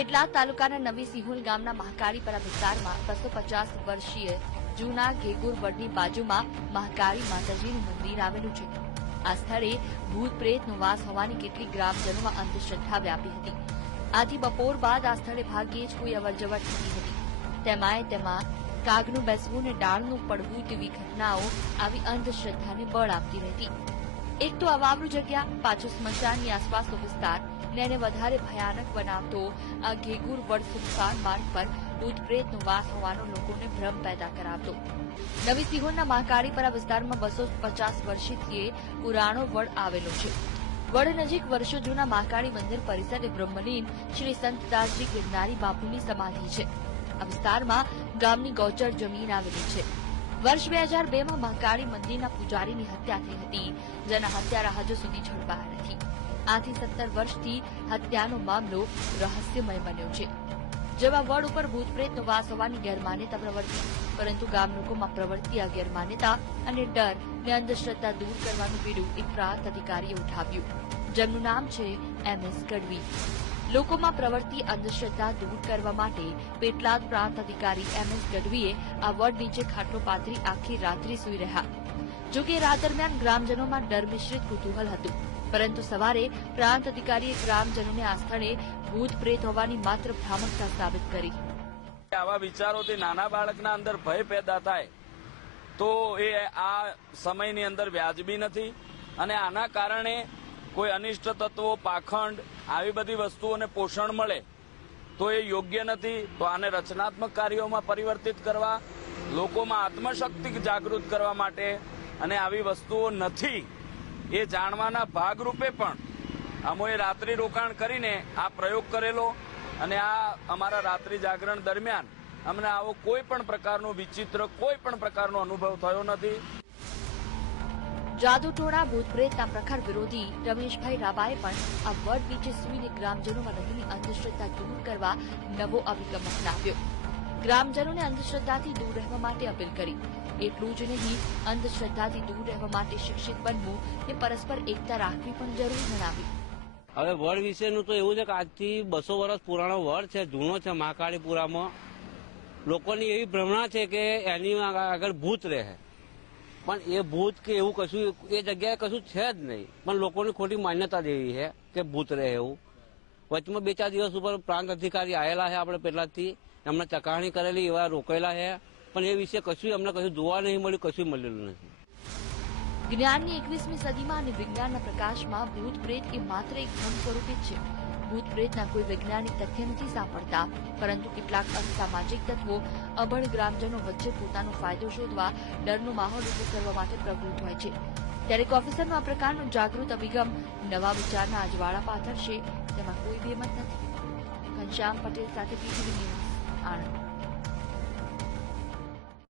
પેટલાદ તાલુકાના નવી સિહોલ ગામના મહાકાળીપરા વિસ્તારમાં 250 વર્ષીય જૂના ઘેગુર વડની બાજુમાં મહાકાળી માતાજીનું મંદિર આવેલું છે। આ સ્થળે ભૂત પ્રેતનો વાસ હોવાની કેટલીક ગ્રામજનોમાં અંધશ્રદ્ધા વ્યાપી હતી। આથી બપોર બાદ આ સ્થળે ભાગ્યે જ કોઈ અવરજવર થતી હતી। તેમાં કાગનું બેસવું ને ડાળનું પડવું જેવી ઘટનાઓ આવી અંધશ્રદ્ધાને બળ આપતી રહેતી। એક તો અવાવરું જગ્યા, પાછો સ્મશાનની આસપાસનો વિસ્તાર ને એને વધારે ભયાનક બનાવતો આ ઘેગુર વડ સુમસાન માર્ગ પર ભૂત પ્રેતનો વાસ હોવાનો લોકોને ભ્રમ પેદા કરાવતો। નવી સિહોરના મહાકાળીપરા વિસ્તારમાં 250 વર્ષથી પુરાણો વડ આવેલો છે। વડ નજીક વર્ષો જૂના મહાકાળી મંદિર પરિસરે બ્રહ્મલીન શ્રી સંતદાસજી ગિરનારી બાપુની સમાધિ છે। આ વિસ્તારમાં ગામની ગૌચર જમીન આવેલી છે। વર્ષ 2002માં મહાકાળી મંદિરના પૂજારીની હત્યા થઈ હતી, જેના હત્યારા હજુ સુધી ઝડપાયા નથી। આથી 17 વર્ષથી હત્યાનો મામલો રહસ્યમય બન્યો છે। જેમાં વડ ઉપર ભૂત પ્રેતનો વાસ હોવાની ગેરમાન્યતા પ્રવર્તી, પરંતુ ગામ લોકોમાં પ્રવર્તી આ ગેરમાન્યતા અને ડર ને અંધશ્રદ્ધા દૂર કરવાનું બીડું એક પ્રાંત અધિકારીએ ઉઠાવ્યું, જેમનું નામ છે MS ગઢવી। લોકોમાં પ્રવર્તી અંધશ્રદ્ધા દૂર કરવા માટે પેટલાદ પ્રાંત અધિકારી MS ગઢવીએ આ વડ નીચે ખાટલો પાથરી આખી રાત્રિ સૂઈ રહ્યા। જોકે રાત દરમિયાન ગ્રામજનોમાં ડર મિશ્રિત કુતૂહલ હતું, પરંતુ સવારે પ્રાંત અધિકારીએ ગ્રામજનોને આ સ્થળે ભૂત પ્રેત હોવાની માત્ર ભ્રામકતા સાબિત કરી। આવા વિચારોથી નાના બાળકના અંદર ભય પેદા થાય તો એ આ સમયની અંદર વ્યાજબી નથી, અને આના કારણે કોઈ અનિષ્ટ તત્વો, પાખંડ આવી બધી વસ્તુઓને પોષણ મળે તો એ યોગ્ય નથી। તો આને રચનાત્મક કાર્યોમાં પરિવર્તિત કરવા, લોકોમાં આત્મશક્તિ જાગૃત કરવા માટે અને આવી વસ્તુઓ નથી એ જાણવાના ભાગરૂપે પણ અમોએ રાત્રિ રોકાણ કરીને આ પ્રયોગ કરેલો, અને આ અમારા રાત્રિ જાગરણ દરમિયાન અમને આવો કોઈ પણ પ્રકારનો વિચિત્ર, કોઈ પણ પ્રકારનો અનુભવ થયો નથી। જાદુટોણા ભૂત પ્રેતના પ્રખર વિરોધી રમેશભાઈ રાબાએ પણ આ વડ નીચે સૂઈને ગ્રામજનોમાં રહેલી અંધશ્રદ્ધા દૂર કરવા નવો અભિગમ અપનાવ્યો। ગ્રામજનોને અંધશ્રદ્ધાથી દૂર રહેવા માટે અપીલ કરી। એટલું જ નહીં, અંધશ્રદ્ધાથી દૂર રહેવા માટે શિક્ષિત બનવું કે પરસ્પર એકતા રાખવી પણ જરૂરી જણાવી। હવે વડ વિશેનું તો એવું છે કે આજથી 200 વર્ષ પુરાણો વડ છે, જૂનો છે મહાકાળીપુરામાં। લોકોની એવી ભ્રમણા છે કે એની આગળ ભૂત રહે, પણ એ ભૂત કે એવું કશું એ જગ્યાએ કશું છે જ નહીં, પણ લોકોની ખોટી માન્યતા જેવી છે કે ભૂત રહે એવું। વચમાં 2-4 દિવસ ઉપર પ્રાંત અધિકારી આવેલા છે આપણે પેલાથી, એમને ચકાસણી કરેલી, એવા રોકેલા છે, પણ એ વિશે કશું અમને કશું જોવા નહીં મળ્યું, કશું મળેલું નથી। જ્ઞાનની 21મી સદીમાં અને વિજ્ઞાનના પ્રકાશમાં ભૂત પ્રેત એ માત્ર એક ભ્રમ સ્વરૂપે જ છે। ભૂત પ્રેતના કોઈ વૈજ્ઞાનિક તથ્ય નથી સાંભળતા, પરંતુ કેટલાક અસામાજિક તત્વો અભણ ગ્રામજનો વચ્ચે પોતાનો ફાયદો શોધવા ડરનો માહોલ ઉભો કરવા માટે પ્રવૃત્ત હોય છે। ત્યારે ઓફિસરનો આ પ્રકારનો જાગૃત અભિગમ નવા વિચારના અજવાળા પાથરશે, તેમાં કોઈ બેમત નથી। ઘનશ્યામ પટેલ સાથે PTV ન્યૂઝ, આણંદ।